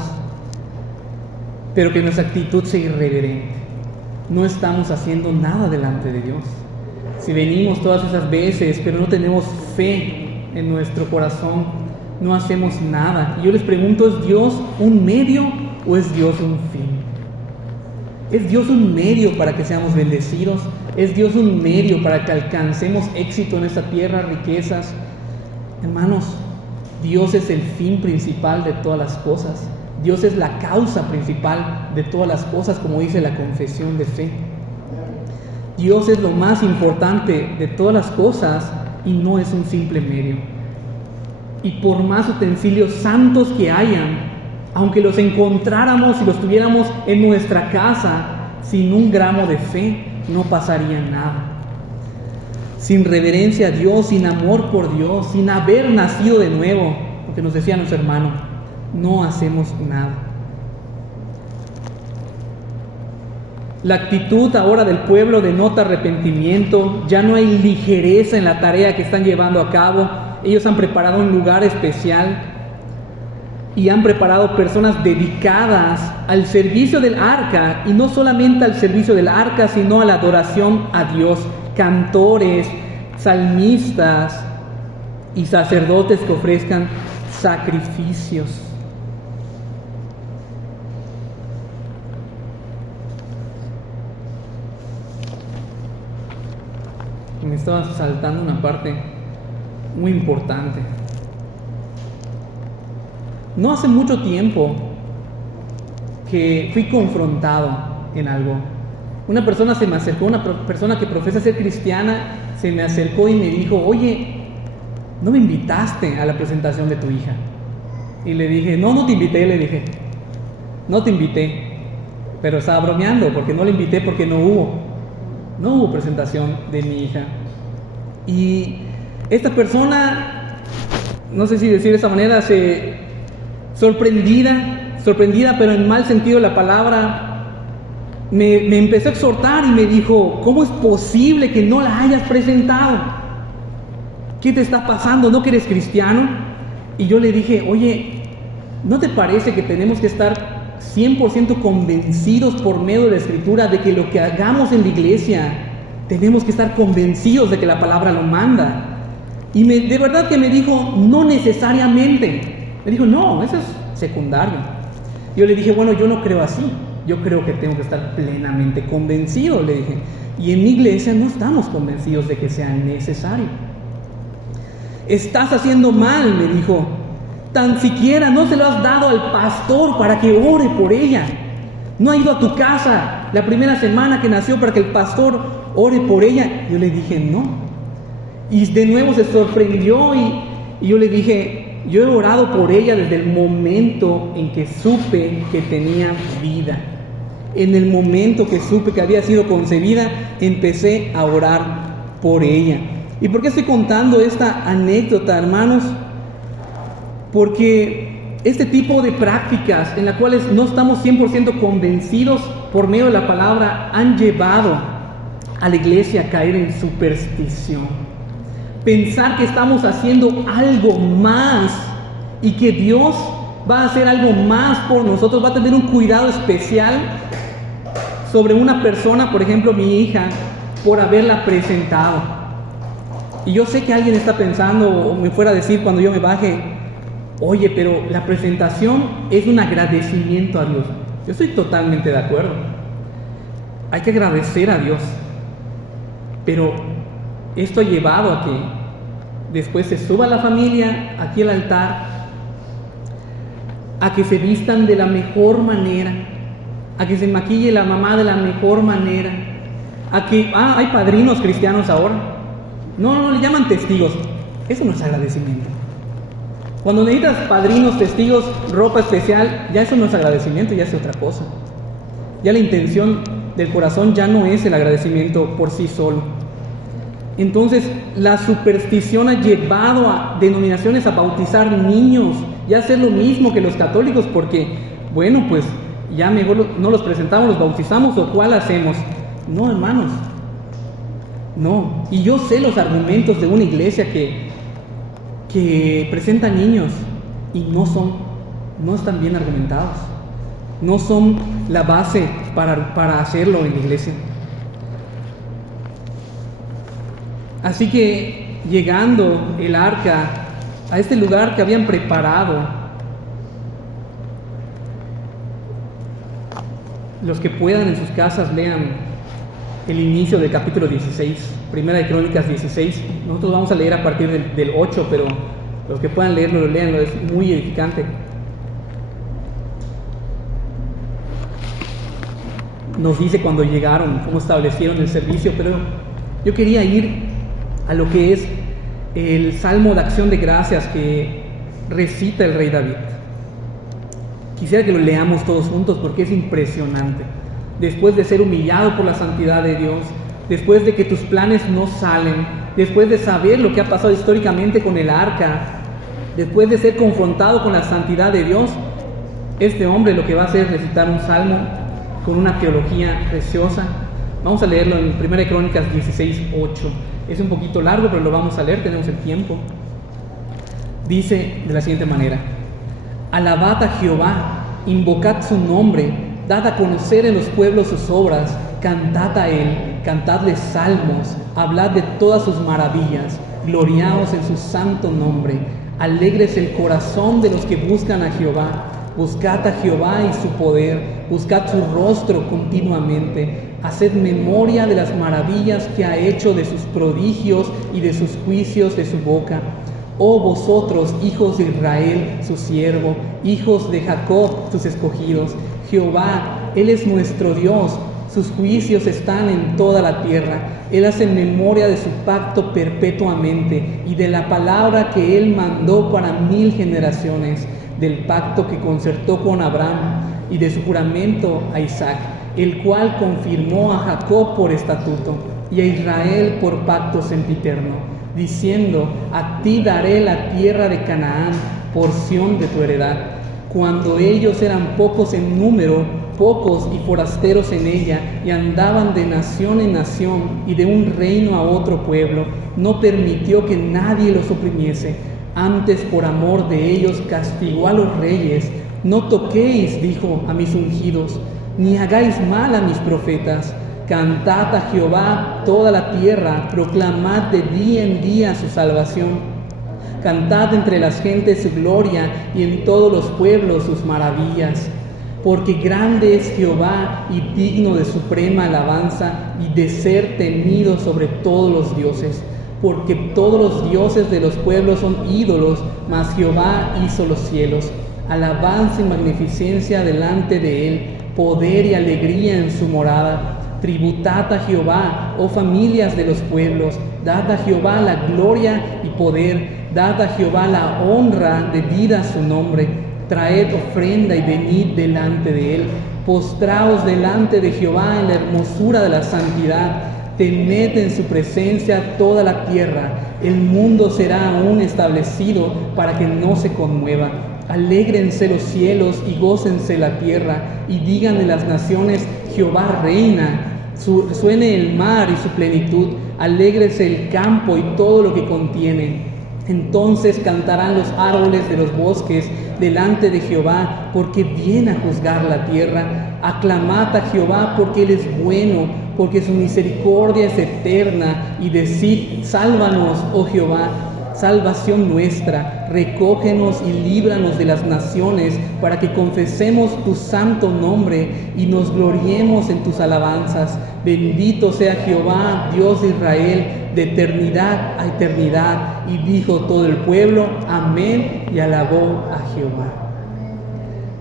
pero que nuestra actitud sea irreverente. No estamos haciendo nada delante de Dios. Si venimos todas esas veces, pero no tenemos fe en nuestro corazón, no hacemos nada. Y yo les pregunto, ¿es Dios un medio o es Dios un fin? ¿Es Dios un medio para que seamos bendecidos? ¿Es Dios un medio para que alcancemos éxito en esta tierra, riquezas? Hermanos, Dios es el fin principal de todas las cosas. Dios es la causa principal de todas las cosas, como dice la confesión de fe. Dios es lo más importante de todas las cosas y no es un simple medio. Y por más utensilios santos que hayan, aunque los encontráramos y los tuviéramos en nuestra casa, sin un gramo de fe, no pasaría nada. Sin reverencia a Dios, sin amor por Dios, sin haber nacido de nuevo, porque nos decía nuestro hermano, no hacemos nada. La actitud ahora del pueblo denota arrepentimiento. Ya no hay ligereza en la tarea que están llevando a cabo. Ellos han preparado un lugar especial y han preparado personas dedicadas al servicio del arca, y no solamente al servicio del arca, sino a la adoración a Dios. Cantores, salmistas y sacerdotes que ofrezcan sacrificios. Me estaba saltando una parte muy importante. No hace mucho tiempo que fui confrontado en algo. Una persona se me acercó, una persona que profesa ser cristiana, se me acercó y me dijo, oye, ¿no me invitaste a la presentación de tu hija? Y le dije, no te invité, le dije. No te invité. Pero estaba bromeando porque no le invité porque no hubo presentación de mi hija. Y esta persona, no sé si decir de esa manera, sorprendida, pero en mal sentido de la palabra, me empezó a exhortar y me dijo, ¿cómo es posible que no la hayas presentado? ¿Qué te está pasando? ¿No que eres cristiano? Y yo le dije, oye, ¿no te parece que tenemos que estar 100% convencidos por medio de la Escritura de que lo que hagamos en la iglesia tenemos que estar convencidos de que la palabra lo manda? Y de verdad que me dijo, no necesariamente. Me dijo, no, eso es secundario. Yo le dije, bueno, yo no creo así. Yo creo que tengo que estar plenamente convencido, le dije. Y en mi iglesia no estamos convencidos de que sea necesario. Estás haciendo mal, me dijo. Tan siquiera no se lo has dado al pastor para que ore por ella. No ha ido a tu casa la primera semana que nació para que el pastor ore por ella. Yo le dije, no. Y de nuevo se sorprendió y yo le dije, yo he orado por ella desde el momento en que supe que tenía vida. En el momento que supe que había sido concebida, empecé a orar por ella. ¿Y por qué estoy contando esta anécdota, hermanos? Porque este tipo de prácticas en las cuales no estamos 100% convencidos por medio de la palabra han llevado a la iglesia a caer en superstición. Pensar que estamos haciendo algo más y que Dios va a hacer algo más por nosotros, va a tener un cuidado especial sobre una persona, por ejemplo mi hija, por haberla presentado. Y yo sé que alguien está pensando o me fuera a decir cuando yo me baje, oye, pero la presentación es un agradecimiento a Dios. Yo estoy totalmente de acuerdo. hay que agradecer a Dios. Pero esto ha llevado a que después se suba la familia aquí al altar, a que se vistan de la mejor manera, a que se maquille la mamá de la mejor manera, a que, hay padrinos cristianos ahora. No, le llaman testigos. Eso no es agradecimiento. Cuando necesitas padrinos, testigos, ropa especial, ya eso no es agradecimiento, ya es otra cosa. Ya la intención del corazón ya no es el agradecimiento por sí solo. Entonces, la superstición ha llevado a denominaciones a bautizar niños y a hacer lo mismo que los católicos, porque, bueno, pues ya mejor no los presentamos, los bautizamos, o ¿cuál hacemos? No, hermanos, no. Y yo sé los argumentos de una iglesia que presenta niños y no están bien argumentados, no son la base para hacerlo en la iglesia. Así que llegando el arca a este lugar que habían preparado, los que puedan en sus casas lean el inicio del capítulo 16, Primera de Crónicas 16. Nosotros vamos a leer a partir del 8, pero los que puedan leerlo, léanlo, es muy edificante. Nos dice cuando llegaron, cómo establecieron el servicio, pero yo quería ir a lo que es el Salmo de Acción de Gracias que recita el rey David. Quisiera que lo leamos todos juntos porque es impresionante. Después de ser humillado por la santidad de Dios, después de que tus planes no salen, después de saber lo que ha pasado históricamente con el arca, después de ser confrontado con la santidad de Dios, este hombre lo que va a hacer es recitar un salmo con una teología preciosa. Vamos a leerlo en 1 Crónicas 16:8. Es un poquito largo, pero lo vamos a leer, tenemos el tiempo. Dice de la siguiente manera: alabad a Jehová, invocad su nombre, dad a conocer en los pueblos sus obras, cantad a él, cantadle salmos, hablad de todas sus maravillas, gloriaos en su santo nombre, alegres el corazón de los que buscan a Jehová. Buscad a Jehová y su poder, buscad su rostro continuamente, haced memoria de las maravillas que ha hecho, de sus prodigios y de sus juicios de su boca. Oh vosotros, hijos de Israel, su siervo, hijos de Jacob, sus escogidos. Jehová, Él es nuestro Dios, sus juicios están en toda la tierra. Él hace memoria de su pacto perpetuamente y de la palabra que Él mandó para 1000 generaciones, del pacto que concertó con Abraham y de su juramento a Isaac, el cual confirmó a Jacob por estatuto y a Israel por pacto sempiterno, diciendo: a ti daré la tierra de Canaán, porción de tu heredad. Cuando ellos eran pocos en número, pocos y forasteros en ella, y andaban de nación en nación y de un reino a otro pueblo, no permitió que nadie los oprimiese. Antes, por amor de ellos, castigó a los reyes. No toquéis, dijo, a mis ungidos, ni hagáis mal a mis profetas. Cantad a Jehová toda la tierra, proclamad de día en día su salvación. Cantad entre las gentes su gloria y en todos los pueblos sus maravillas. Porque grande es Jehová y digno de suprema alabanza y de ser temido sobre todos los dioses. Porque todos los dioses de los pueblos son ídolos, mas Jehová hizo los cielos. Alabanza y magnificencia delante de él, poder y alegría en su morada. Tributad a Jehová, oh familias de los pueblos, dad a Jehová la gloria y poder, dad a Jehová la honra debida a su nombre. Traed ofrenda y venid delante de él. Postraos delante de Jehová en la hermosura de la santidad. Temed en su presencia toda la tierra. El mundo será aún establecido para que no se conmueva. Alégrense los cielos y gócense la tierra, y digan de las naciones: Jehová reina. Suene el mar y su plenitud, alégrese el campo y todo lo que contiene. Entonces cantarán los árboles de los bosques delante de Jehová, porque viene a juzgar la tierra. Aclamad a Jehová porque Él es bueno, porque su misericordia es eterna, y decid: sálvanos, oh Jehová. salvación nuestra, recógenos y líbranos de las naciones, para que confesemos tu santo nombre y nos gloriemos en tus alabanzas. Bendito sea Jehová, Dios de Israel, de eternidad a eternidad. Y dijo todo el pueblo, amén, y alabó a Jehová.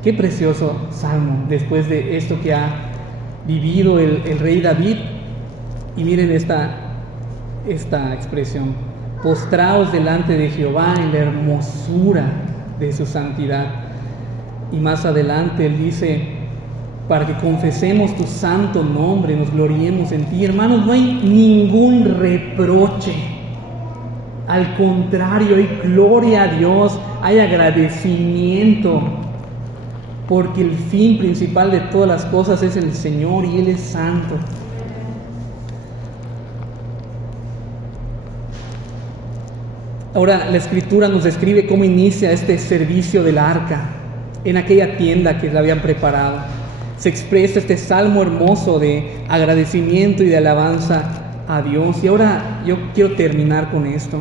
Qué precioso salmo, después de esto que ha vivido el rey David. Y miren esta expresión: postraos delante de Jehová en la hermosura de su santidad. Y más adelante él dice, para que confesemos tu santo nombre, nos gloriemos en ti. Hermanos, no hay ningún reproche. Al contrario, hay gloria a Dios, hay agradecimiento, porque el fin principal de todas las cosas es el Señor y Él es santo. Ahora la Escritura nos describe cómo inicia este servicio del arca en aquella tienda que la habían preparado. Se expresa este salmo hermoso de agradecimiento y de alabanza a Dios. Y ahora yo quiero terminar con esto.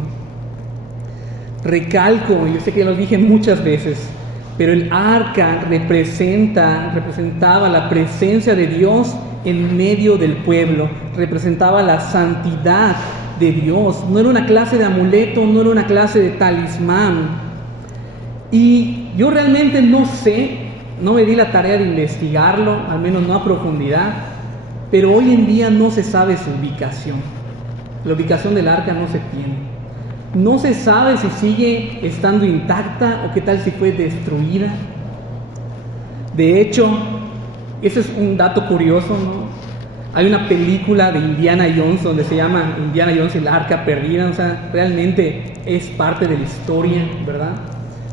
Recalco, yo sé que ya lo dije muchas veces, pero el arca representaba la presencia de Dios en medio del pueblo, representaba la santidad de Dios. No era una clase de amuleto, no era una clase de talismán. Y yo realmente no sé, no me di la tarea de investigarlo, al menos no a profundidad, pero hoy en día no se sabe su ubicación. La ubicación del arca no se tiene. No se sabe si sigue estando intacta o qué tal si fue destruida. De hecho, ese es un dato curioso, ¿no? Hay una película de Indiana Jones donde se llama Indiana Jones y el Arca Perdida. O sea, realmente es parte de la historia, ¿verdad?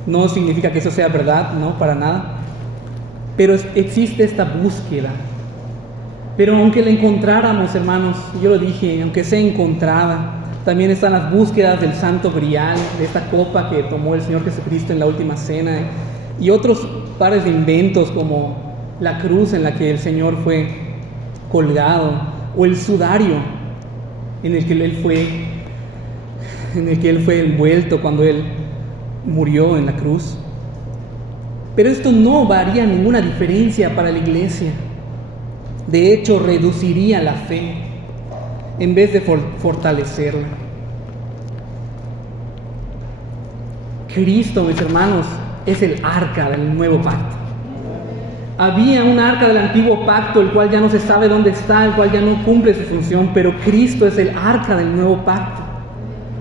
No significa que eso sea verdad, no, para nada. Pero existe esta búsqueda. Pero aunque la encontráramos, hermanos, yo lo dije, aunque sea encontrada, también están las búsquedas del Santo Grial, de esta copa que tomó el Señor Jesucristo en la última cena, y otros pares de inventos como la cruz en la que el Señor fue colgado, o el sudario en el que Él fue envuelto cuando Él murió en la cruz. Pero esto no haría ninguna diferencia para la iglesia. De hecho, reduciría la fe en vez de fortalecerla. Cristo, mis hermanos, es el arca del nuevo pacto. Había un arca del antiguo pacto, el cual ya no se sabe dónde está, el cual ya no cumple su función, pero Cristo es el arca del nuevo pacto,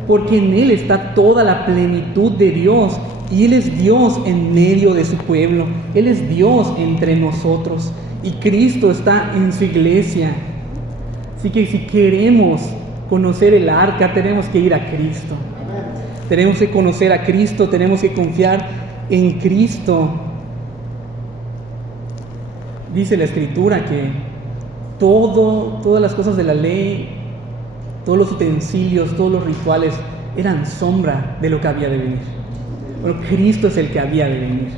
porque en Él está toda la plenitud de Dios, y Él es Dios en medio de su pueblo, Él es Dios entre nosotros, y Cristo está en su iglesia. Así que si queremos conocer el arca, tenemos que ir a Cristo. Tenemos que conocer a Cristo, tenemos que confiar en Cristo. Dice la Escritura que todas las cosas de la ley, todos los utensilios, todos los rituales eran sombra de lo que había de venir. Bueno, Cristo es el que había de venir,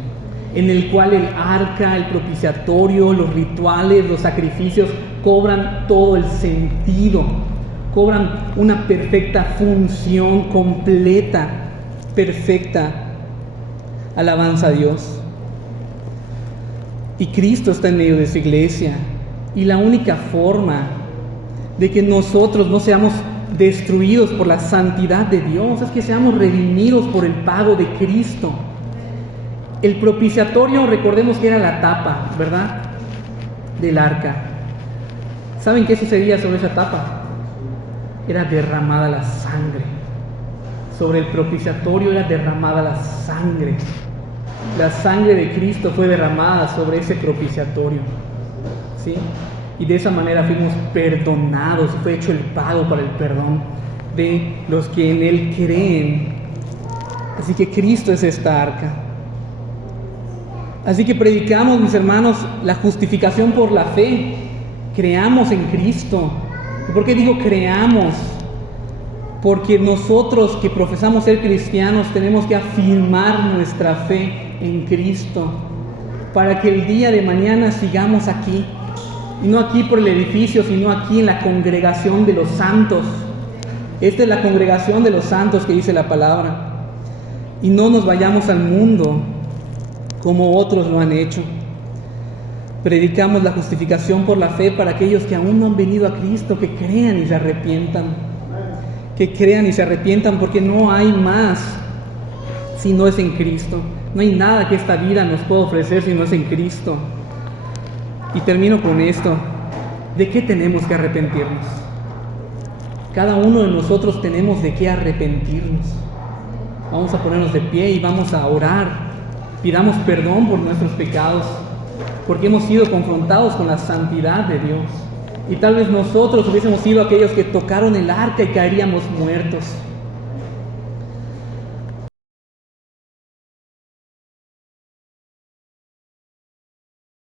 en el cual el arca, el propiciatorio, los rituales, los sacrificios cobran todo el sentido, cobran una perfecta función, completa, perfecta alabanza a Dios. Y Cristo está en medio de su iglesia, y la única forma de que nosotros no seamos destruidos por la santidad de Dios es que seamos redimidos por el pago de Cristo. El propiciatorio, recordemos que era la tapa, ¿verdad?, del arca. ¿Saben qué sucedía sobre esa tapa? Era derramada la sangre. Sobre el propiciatorio era derramada la sangre. La sangre de Cristo fue derramada sobre ese propiciatorio, ¿sí? Y de esa manera fuimos perdonados, fue hecho el pago para el perdón de los que en Él creen. Así que Cristo es esta arca. Así que predicamos, mis hermanos, la justificación por la fe. Creamos en Cristo. ¿Y por qué digo creamos? Porque nosotros que profesamos ser cristianos tenemos que afirmar nuestra fe en Cristo, para que el día de mañana sigamos aquí, y no aquí por el edificio, sino aquí en la congregación de los santos, Esta es la congregación de los santos que dice la palabra. Y no nos vayamos al mundo como otros lo han hecho. Predicamos la justificación por la fe para aquellos que aún no han venido a Cristo, que crean y se arrepientan. Que crean y se arrepientan, porque no hay más si no es en Cristo. No hay nada que esta vida nos pueda ofrecer si no es en Cristo. Y termino con esto. ¿De qué tenemos que arrepentirnos? Cada uno de nosotros tenemos de qué arrepentirnos. Vamos a ponernos de pie y vamos a orar. Pidamos perdón por nuestros pecados, porque hemos sido confrontados con la santidad de Dios. Y tal vez nosotros hubiésemos sido aquellos que tocaron el arca y caeríamos muertos.